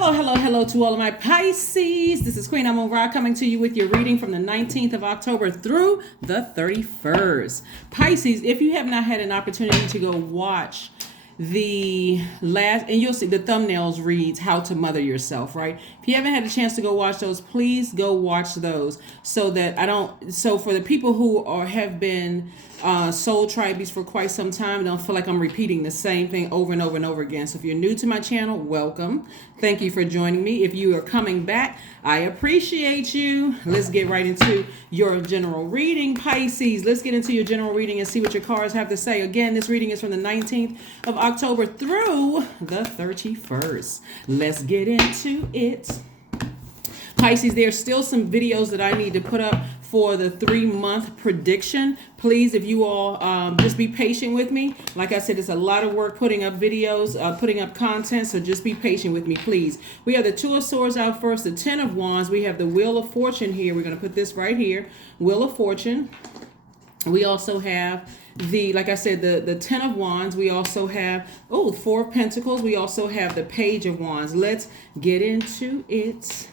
Hello to all of my Pisces. This is Queen Amun Ra coming to you with your reading from the 19th of October through the 31st. Pisces, if you have not had an opportunity to go watch the last, and you'll see the thumbnails reads how to mother yourself, right? If you haven't had a chance to go watch those, please go watch those so that so for the people who have been soul tribes for quite some time, I don't feel like I'm repeating the same thing over and over and over again. So if you're new to my channel, welcome. Thank you for joining me. If you are coming back, I appreciate you. Let's get right into your general reading, Pisces. Let's get into your general reading and see what your cards have to say. Again, this reading is from the 19th of October through the 31st. Let's get into it. Pisces, there's still some videos that I need to put up for the 3-month prediction. Please, if you all just be patient with me. Like I said, it's a lot of work putting up videos, putting up content, so just be patient with me, please. We have the Two of Swords out first, the Ten of Wands. We have the Wheel of Fortune here. We're going to put this right here, Wheel of Fortune. We also have like I said, the Ten of Wands. We also have, Four of Pentacles. We also have the Page of Wands. Let's get into it.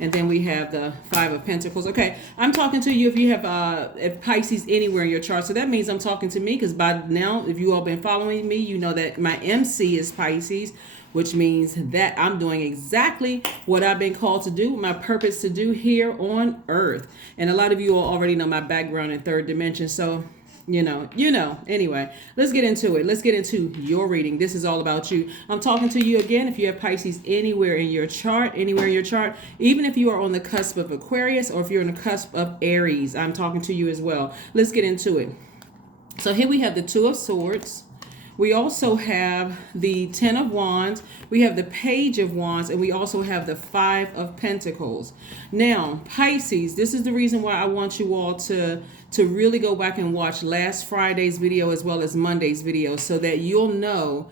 And then we have the Five of Pentacles. Okay, I'm talking to you if you have if Pisces anywhere in your chart. So that means I'm talking to me, because by now, if you all been following me, you know that my MC is Pisces, which means that I'm doing exactly what I've been called to do, my purpose to do here on Earth. And a lot of you all already know my background in third dimension. So you know. Anyway, let's get into it. Let's get into your reading. This is all about you. I'm talking to you again if you have Pisces anywhere in your chart, even if you are on the cusp of Aquarius or if you're on the cusp of Aries, I'm talking to you as well. Let's get into it. So here we have the Two of Swords. We also have the Ten of Wands, we have the Page of Wands, and we also have the Five of Pentacles. Now, Pisces, this is the reason why I want you all to really go back and watch last Friday's video as well as Monday's video, so that you'll know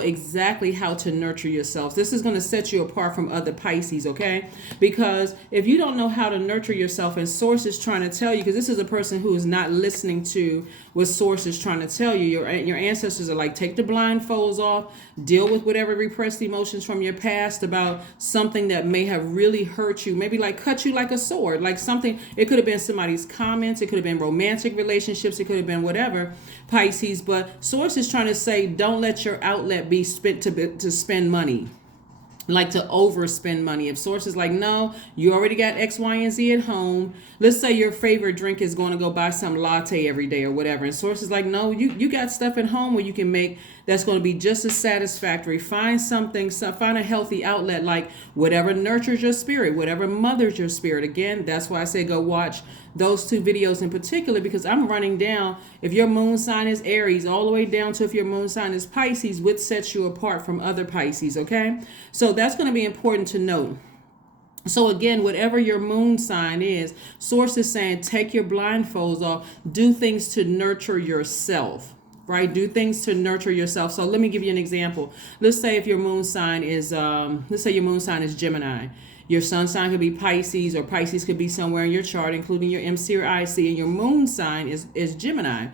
exactly how to nurture yourselves. This is going to set you apart from other Pisces, okay? Because if you don't know how to nurture yourself, and Source is trying to tell you, because this is a person who is not listening to what Source is trying to tell you. Your ancestors are like, take the blindfolds off, deal with whatever repressed emotions from your past about something that may have really hurt you, maybe like cut you like a sword, like something. It could have been somebody's comments, it could have been romantic relationships, it could have been whatever, Pisces. But Source is trying to say, don't let your outlet be spent to spend money, like to overspend money. If Source is like, no, you already got X, Y, and Z at home. Let's say your favorite drink is going to go buy some latte every day or whatever. And Source is like, no, you got stuff at home where you can make that's going to be just as satisfactory. Find a healthy outlet, like whatever nurtures your spirit, whatever mothers your spirit. Again, that's why I say go watch those two videos in particular, because I'm running down if your moon sign is Aries all the way down to if your moon sign is Pisces, which sets you apart from other Pisces, okay? So that's going to be important to note. So again, whatever your moon sign is, Source is saying take your blindfolds off, do things to nurture yourself. Right? Do things to nurture yourself. So let me give you an example. Let's say if your moon sign is, Gemini. Your sun sign could be Pisces, or Pisces could be somewhere in your chart, including your MC or IC, and your moon sign is Gemini.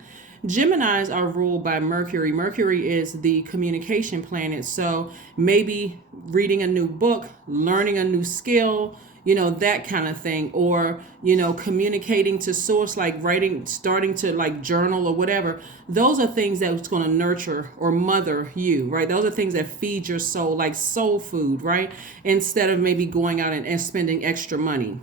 Geminis are ruled by Mercury. Mercury is the communication planet. So maybe reading a new book, learning a new skill, that kind of thing, or, communicating to Source, like writing, starting to like journal or whatever. Those are things that's going to nurture or mother you, right? Those are things that feed your soul, like soul food, right? Instead of maybe going out and spending extra money.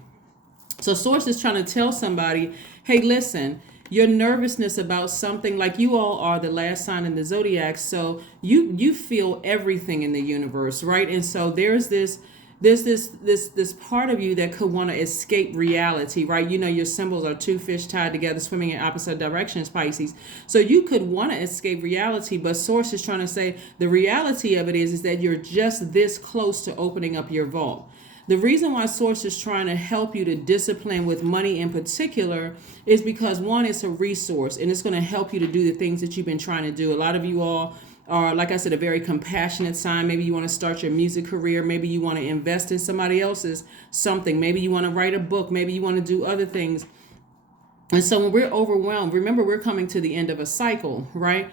So Source is trying to tell somebody, hey, listen, your nervousness about something, like you all are the last sign in the Zodiac. So you feel everything in the universe, right? And so there's this part of you that could want to escape reality, right? Your symbols are two fish tied together, swimming in opposite directions, Pisces. So you could want to escape reality, but Source is trying to say the reality of it is that you're just this close to opening up your vault. The reason why Source is trying to help you to discipline with money in particular is because, one, it's a resource and it's going to help you to do the things that you've been trying to do. A lot of you all are, like I said, a very compassionate sign. Maybe you want to start your music career. Maybe you want to invest in somebody else's something. Maybe you want to write a book. Maybe you want to do other things. And so when we're overwhelmed, remember, we're coming to the end of a cycle, right?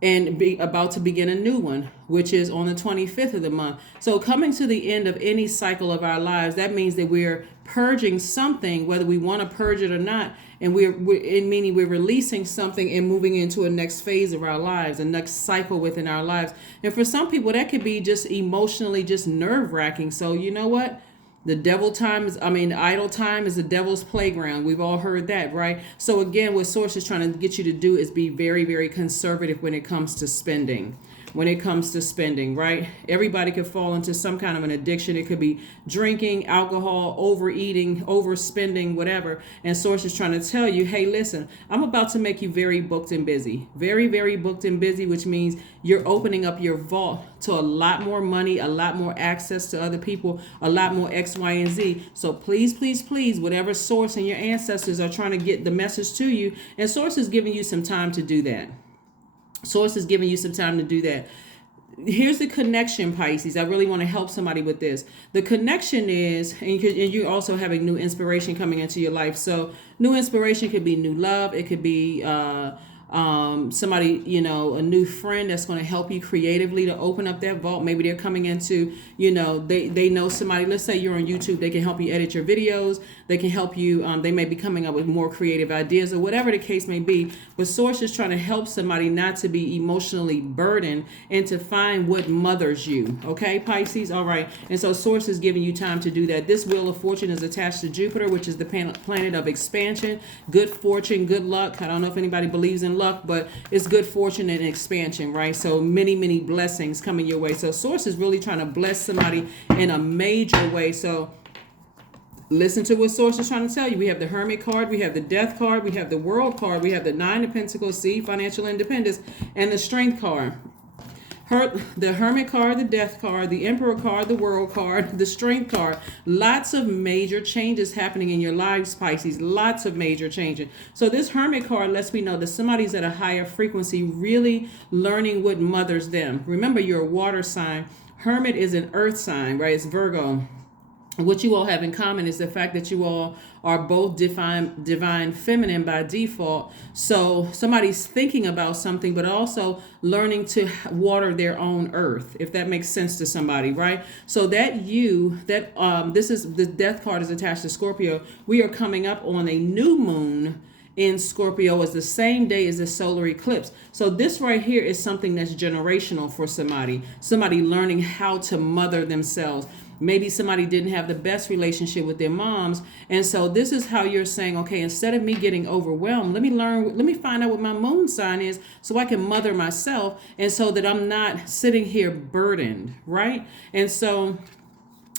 and be about to begin a new one, which is on the 25th of the month. So coming to the end of any cycle of our lives, that means that we're purging something, whether we want to purge it or not. And meaning we're releasing something and moving into a next phase of our lives, a next cycle within our lives. And for some people, that could be just emotionally just nerve wracking. So you know what? Idle time is the devil's playground. We've all heard that, right? So again, what Source is trying to get you to do is be very, very conservative when it comes to spending. Right? Everybody could fall into some kind of an addiction. It could be drinking, alcohol, overeating, overspending, whatever. And Source is trying to tell you, hey, listen, I'm about to make you very booked and busy. Very, very booked and busy, which means you're opening up your vault to a lot more money, a lot more access to other people, a lot more X, Y, and Z. So please, please, please, whatever Source and your ancestors are trying to get the message to you, and Source is giving you some time to do that. Source is giving you some time to do that. Here's the connection, Pisces. I really want to help somebody with this. The connection is, and you're also having new inspiration coming into your life. So new inspiration could be new love. It could be somebody, a new friend that's going to help you creatively to open up that vault. Maybe they're coming into, they know somebody. Let's say you're on YouTube. They can help you edit your videos. They can help you. They may be coming up with more creative ideas or whatever the case may be. But Source is trying to help somebody not to be emotionally burdened and to find what mothers you. Okay, Pisces? All right. And so Source is giving you time to do that. This Wheel of Fortune is attached to Jupiter, which is the planet of expansion, good fortune, good luck. I don't know if anybody believes in luck, but it's good fortune and expansion, right? So many, many blessings coming your way. So Source is really trying to bless somebody in a major way. So listen to what Source is trying to tell you. We have the Hermit card, we have the Death card, we have the World card, we have the Nine of Pentacles, see, financial independence, and the Strength card. The Hermit card, the Death card, the Emperor card, the World card, the Strength card. Lots of major changes happening in your lives, Pisces. Lots of major changes. So this Hermit card lets me know that somebody's at a higher frequency, really learning what mothers them. Remember, you're a water sign. Hermit is an earth sign, right? It's Virgo. What you all have in common is the fact that you all are both divine feminine by default. So somebody's thinking about something, but also learning to water their own earth, if that makes sense to somebody, right? So this is the Death card is attached to Scorpio. We are coming up on a new moon in Scorpio is the same day as the solar eclipse. So this right here is something that's generational for somebody learning how to mother themselves. Maybe somebody didn't have the best relationship with their moms. And so this is how you're saying, okay, instead of me getting overwhelmed, let me find out what my moon sign is so I can mother myself, and so that I'm not sitting here burdened, right? And so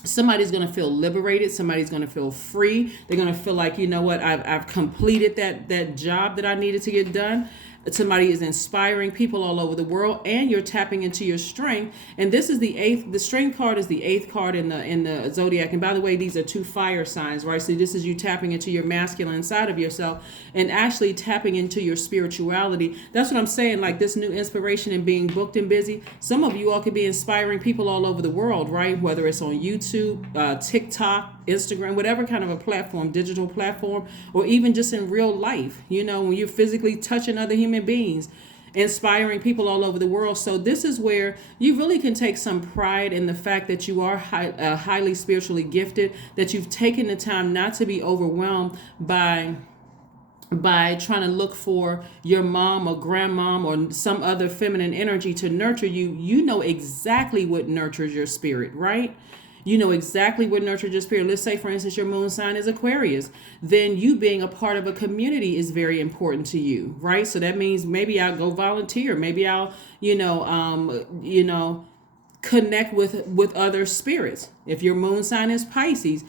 somebody's going to feel liberated. Somebody's going to feel free. They're going to feel like, you know what, I've completed that job that I needed to get done. Somebody is inspiring people all over the world, and you're tapping into your strength. And this is the Strength card is the 8th card in the Zodiac. And by the way, these are 2 fire signs, right? So this is you tapping into your masculine side of yourself and actually tapping into your spirituality. That's what I'm saying. Like this new inspiration and being booked and busy. Some of you all could be inspiring people all over the world, right? Whether it's on YouTube, TikTok, Instagram, whatever kind of a platform, digital platform, or even just in real life, when you're physically touching other human beings, inspiring people all over the world. So this is where you really can take some pride in the fact that you are highly spiritually gifted, that you've taken the time not to be overwhelmed by trying to look for your mom or grandmom or some other feminine energy to nurture you. You know exactly what nurtures your spirit, right? You know exactly what nurtures your spirit. Let's say, for instance, your moon sign is Aquarius. Then you being a part of a community is very important to you, right? So that means maybe I'll go volunteer. Maybe I'll, connect with other spirits. If your moon sign is Pisces,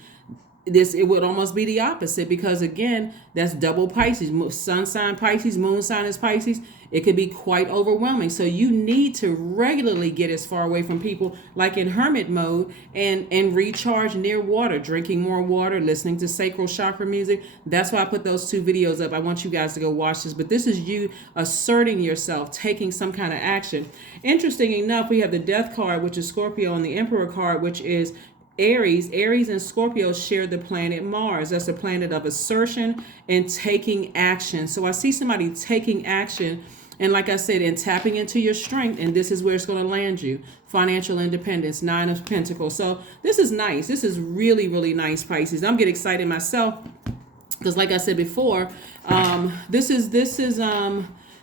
it would almost be the opposite, because again, that's double Pisces. Sun sign Pisces, moon sign is Pisces. It could be quite overwhelming. So you need to regularly get as far away from people, like in hermit mode, and recharge near water, drinking more water, listening to sacral chakra music. That's why I put those 2 videos up. I want you guys to go watch this. But this is you asserting yourself, taking some kind of action. Interesting enough, we have the Death card, which is Scorpio, and the Emperor card, which is Aries. Aries and Scorpio share the planet Mars. That's the planet of assertion and taking action. So I see somebody taking action And like I said, in tapping into your strength, and this is where it's going to land you. Financial independence, 9 of Pentacles. So this is nice. This is really, really nice, Pisces. I'm getting excited myself because like I said before, this is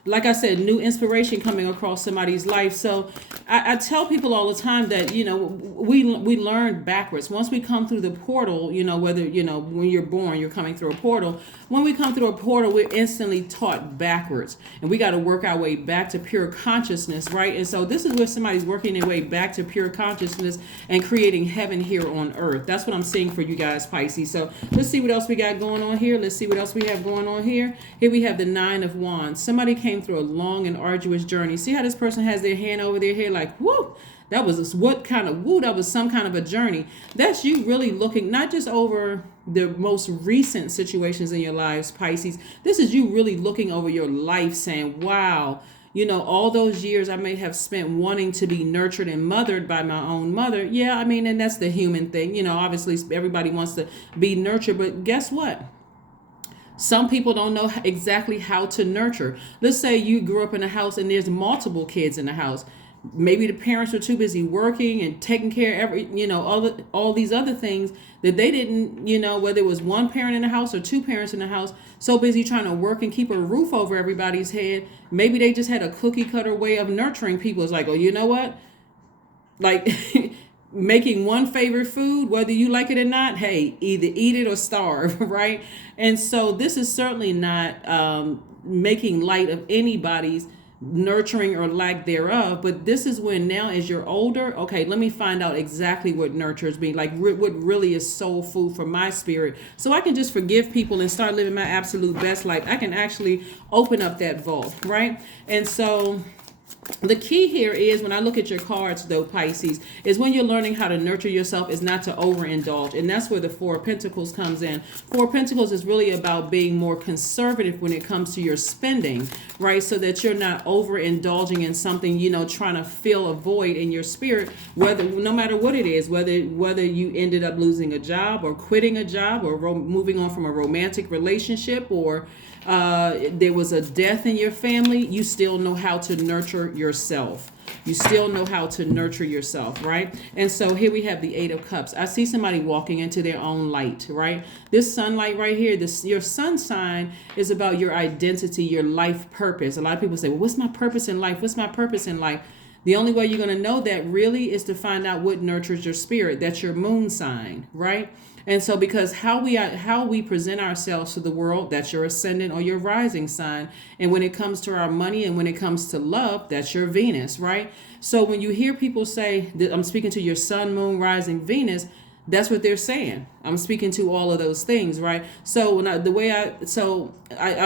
like I said, new inspiration coming across somebody's life. So I tell people all the time that, we learn backwards. Once we come through the portal, whether, when you're born, you're coming through a portal. When we come through a portal, we're instantly taught backwards. And we got to work our way back to pure consciousness, right? And so this is where somebody's working their way back to pure consciousness and creating heaven here on earth. That's what I'm seeing for you guys, Pisces. So let's see what else we got going on here. Let's see what else we have going on here. Here we have the 9 of Wands. Somebody came through a long and arduous journey. See how this person has their hand over their head like, whoo, that was that was some kind of a journey. That's you really looking not just over the most recent situations in your lives, Pisces. This is you really looking over your life saying, wow, all those years I may have spent wanting to be nurtured and mothered by my own mother. Yeah, I mean, and that's the human thing. Obviously everybody wants to be nurtured, but guess what? Some people don't know exactly how to nurture. Let's say you grew up in a house and there's multiple kids in the house. Maybe the parents were too busy working and taking care of all these other things that they didn't, whether it was one parent in the house or two parents in the house, so busy trying to work and keep a roof over everybody's head. Maybe they just had a cookie cutter way of nurturing people. It's like, oh, you know what? Like making one favorite food, whether you like it or not, hey, either eat it or starve, right? And so this is certainly not making light of anybody's nurturing or lack thereof, but this is when now as you're older, okay, let me find out exactly what nurtures me, like what really is soul food for my spirit, so I can just forgive people and start living my absolute best life. I can actually open up that vault, right? And so the key here is, when I look at your cards though, Pisces, is when you're learning how to nurture yourself is not to overindulge. And that's where the 4 of Pentacles comes in. 4 of Pentacles is really about being more conservative when it comes to your spending, right? So that you're not overindulging in something, trying to fill a void in your spirit, no matter what it is, whether you ended up losing a job or quitting a job or moving on from a romantic relationship, or there was a death in your family, you still know how to nurture yourself. You still know how to nurture yourself, right? And so here we have the 8 of Cups. I see somebody walking into their own light, right? This sunlight right here, your sun sign is about your identity, your life purpose. A lot of people say, well, what's my purpose in life? What's my purpose in life? The only way you're going to know that really is to find out what nurtures your spirit. That's your moon sign, right? And so because how we present ourselves to the world, that's your ascendant or your rising sign. And when it comes to our money and when it comes to love, that's your Venus, right? So when you hear people say that I'm speaking to your sun, moon, rising, Venus, that's what they're saying. I'm speaking to all of those things, right? So when I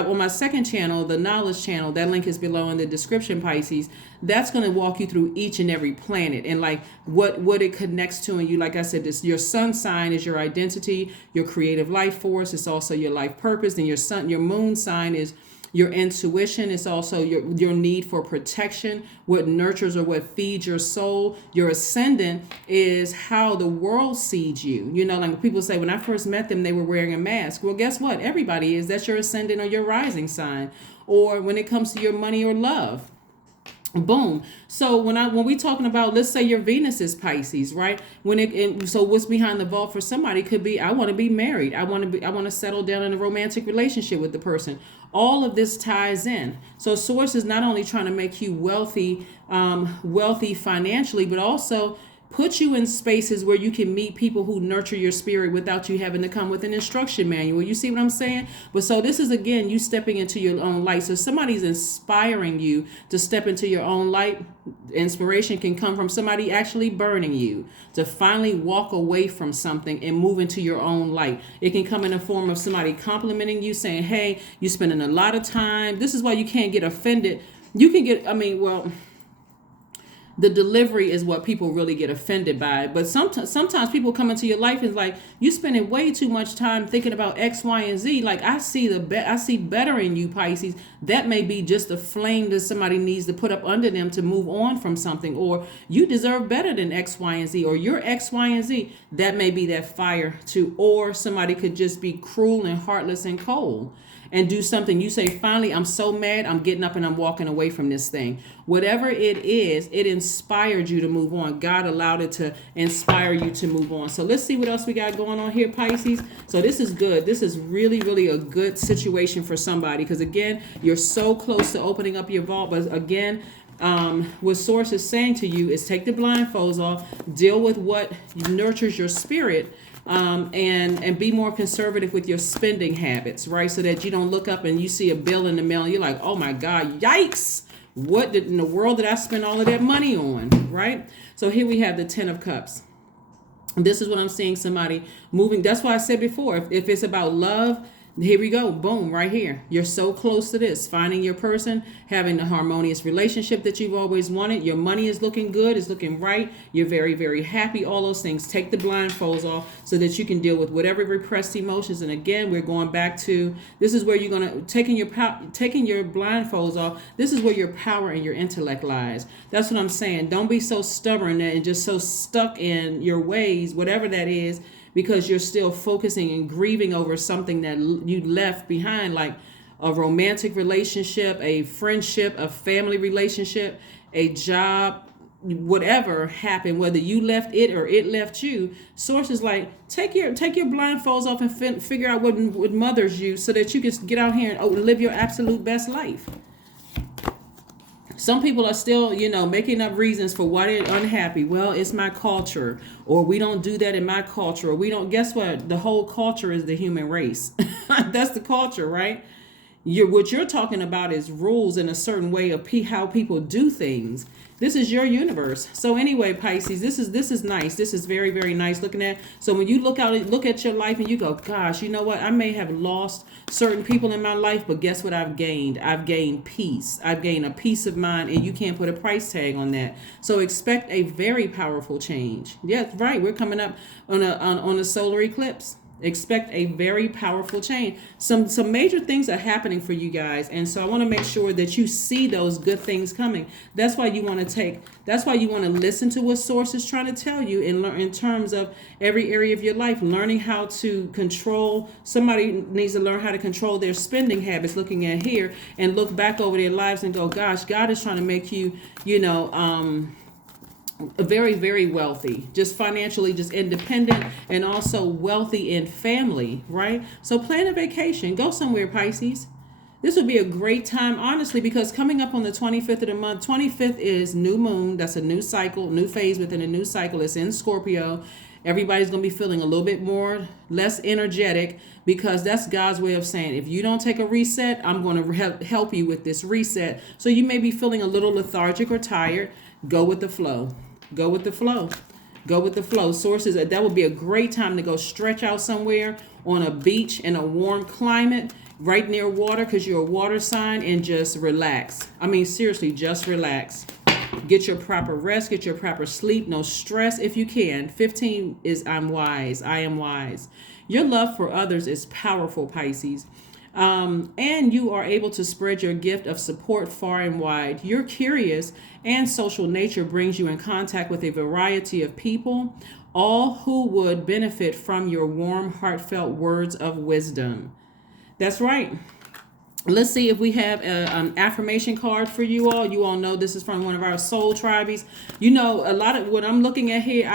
on my second channel, the knowledge channel, that link is below in the description, Pisces. That's going to walk you through each and every planet and like what it connects to. And you, like I said, your sun sign is your identity, your creative life force. It's also your life purpose. And your moon sign is your intuition. Is also your need for protection, what nurtures or what feeds your soul. Your ascendant is how the world sees you. Like people say, when I first met them, they were wearing a mask. Well, guess what? Everybody is. That's your ascendant or your rising sign. Or when it comes to your money or love. Boom. So when we talking about, let's say your Venus is Pisces, right? So what's behind the vault for somebody could be, I want to be married. I want to settle down in a romantic relationship with the person. All of this ties in. So Source is not only trying to make you wealthy financially, but also put you in spaces where you can meet people who nurture your spirit without you having to come with an instruction manual. You see what I'm saying? But so this is, again, you stepping into your own light. So somebody's inspiring you to step into your own light. Inspiration can come from somebody actually burning you to finally walk away from something and move into your own light. It can come in the form of somebody complimenting you, saying, hey, you're spending a lot of time. This is why you can't get offended. You can get, the delivery is what people really get offended by. But sometimes people come into your life and it's like, you spending way too much time thinking about X, Y, and Z. Like I see better in you, Pisces. That may be just a flame that somebody needs to put up under them to move on from something. Or you deserve better than X, Y, and Z. Or you're X, Y, and Z. That may be that fire too. Or somebody could just be cruel and heartless and cold. and do something. You say, finally, I'm so mad, I'm getting up and I'm walking away from this thing. Whatever it is, it inspired you to move on. God allowed it to inspire you to move on. So let's see what else we got going on here, Pisces. So this is good. This is really, really a good situation for somebody, because again, you're so close to opening up your vault. But again, what Source is saying to you is take the blindfolds off, deal with what nurtures your spirit, and be more conservative with your spending habits, right? So that you don't look up and you see a bill in the mail and you're like, oh my God, yikes. What in the world did I spend all of that money on, right? So here we have the 10 of Cups. This is what I'm seeing, somebody moving. That's why I said before, if it's about love, here we go. Boom, right here. You're so close to this. Finding your person, having the harmonious relationship that you've always wanted. Your money is looking good, is looking right. You're very, very happy. All those things. Take the blindfolds off so that you can deal with whatever repressed emotions. And again, we're going back to, this is where you're going to, taking your blindfolds off, this is where your power and your intellect lies. That's what I'm saying. Don't be so stubborn and just so stuck in your ways, whatever that is, because you're still focusing and grieving over something that you left behind, like a romantic relationship, a friendship, a family relationship, a job, whatever happened, whether you left it or it left you. Source is like, take your blindfolds off and figure out what mothers you, so that you can get out here and live your absolute best life. Some people are still, making up reasons for why they're unhappy. Well, it's my culture, or we don't do that in my culture, or we don't. Guess what? The whole culture is the human race. That's the culture, right? What you're talking about is rules in a certain way of how people do things. This is your universe. So anyway, Pisces, this is nice. This is very, very nice looking at. So when you look at your life and you go, gosh, you know what? I may have lost certain people in my life, but guess what I've gained? I've gained peace. I've gained a peace of mind, and you can't put a price tag on that. So expect a very powerful change. Yes, right. We're coming up on a solar eclipse. Expect a very powerful change. Some major things are happening for you guys, and so I want to make sure that you see those good things coming. That's why you want to listen to what Source is trying to tell you in terms of every area of your life. Learning how to control. Somebody needs to learn how to control their spending habits. Looking at here and look back over their lives and go, gosh, God is trying to make you, very, very wealthy, just financially, just independent, and also wealthy in family, right? So plan a vacation, go somewhere, Pisces. This would be a great time, honestly, because coming up on the 25th of the month, 25th is new moon. That's a new cycle, new phase within a new cycle. It's in Scorpio. Everybody's going to be feeling a little bit less energetic, because that's God's way of saying, if you don't take a reset, I'm going to help you with this reset. So you may be feeling a little lethargic or tired. Go with the flow. Go with the flow. Go with the flow. Sources, that would be a great time to go stretch out somewhere on a beach in a warm climate, right near water, because you're a water sign, and just relax. I mean, seriously, just relax. Get your proper rest, get your proper sleep, no stress if you can. 15 is I'm wise. I am wise. Your love for others is powerful, Pisces. And you are able to spread your gift of support far and wide. Your curious and social nature brings you in contact with a variety of people, all who would benefit from your warm, heartfelt words of wisdom. That's right. Let's see if we have an affirmation card for you all. You all know this is from one of our soul tribes. A lot of what I'm looking at here,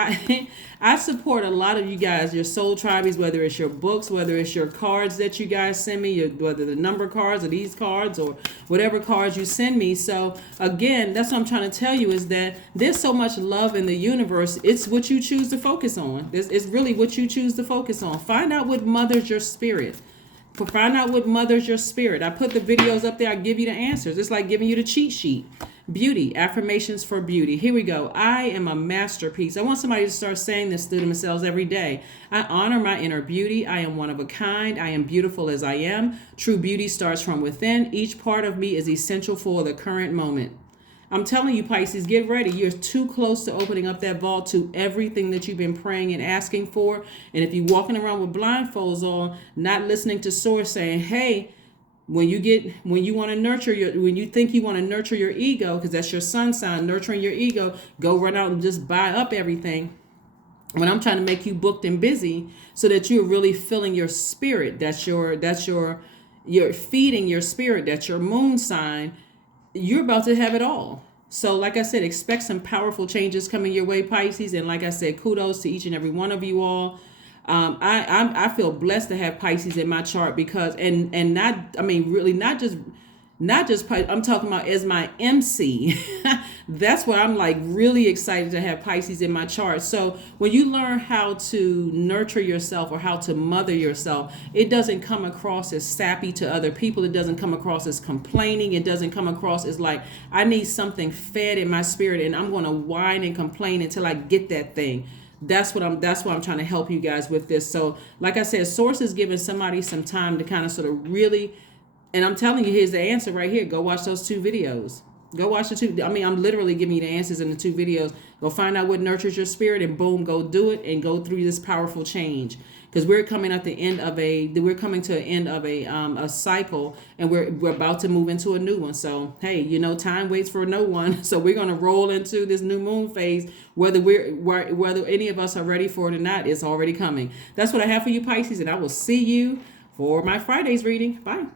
I support a lot of you guys, your soul tribes, whether it's your books, whether it's your cards that you guys send me, whether the number cards or these cards or whatever cards you send me. So again, that's what I'm trying to tell you, is that there's so much love in the universe. It's what you choose to focus on. It's really what you choose to focus on. Find out what mothers your spirit. Find out what mothers your spirit. I put the videos up there. I give you the answers. It's like giving you the cheat sheet. Beauty, affirmations for beauty. Here we go. I am a masterpiece. I want somebody to start saying this to themselves every day. I honor my inner beauty. I am one of a kind. I am beautiful as I am. True beauty starts from within. Each part of me is essential for the current moment. I'm telling you, Pisces, get ready. You're too close to opening up that vault to everything that you've been praying and asking for. And if you're walking around with blindfolds on, not listening to Source saying, hey, when you think you want to nurture your ego, because that's your sun sign, nurturing your ego, go run out and just buy up everything. When I'm trying to make you booked and busy so that you're really filling your spirit, that's your you're feeding your spirit, that's your moon sign, you're about to have it all. So like I said, expect some powerful changes coming your way, Pisces. And like I said, kudos to each and every one of you all. I feel blessed to have Pisces in my chart because and not, I mean, really not just I'm talking about as my MC. That's why I'm like really excited to have Pisces in my chart. So when you learn how to nurture yourself or how to mother yourself, it doesn't come across as sappy to other people. It doesn't come across as complaining. It doesn't come across as like, I need something fed in my spirit and I'm going to whine and complain until I get that thing. That's why I'm trying to help you guys with this. So like I said, source is giving somebody some time to kind of sort of really, and I'm telling you, here's the answer right here. Go watch those 2 videos. Go watch the 2. I mean, I'm literally giving you the answers in the 2 videos. Go find out what nurtures your spirit and boom, go do it and go through this powerful change. Because we're coming to the end of a cycle, and we're about to move into a new one. So hey, you know, time waits for no one. So we're gonna roll into this new moon phase, whether any of us are ready for it or not. It's already coming. That's what I have for you, Pisces, and I will see you for my Friday's reading. Bye.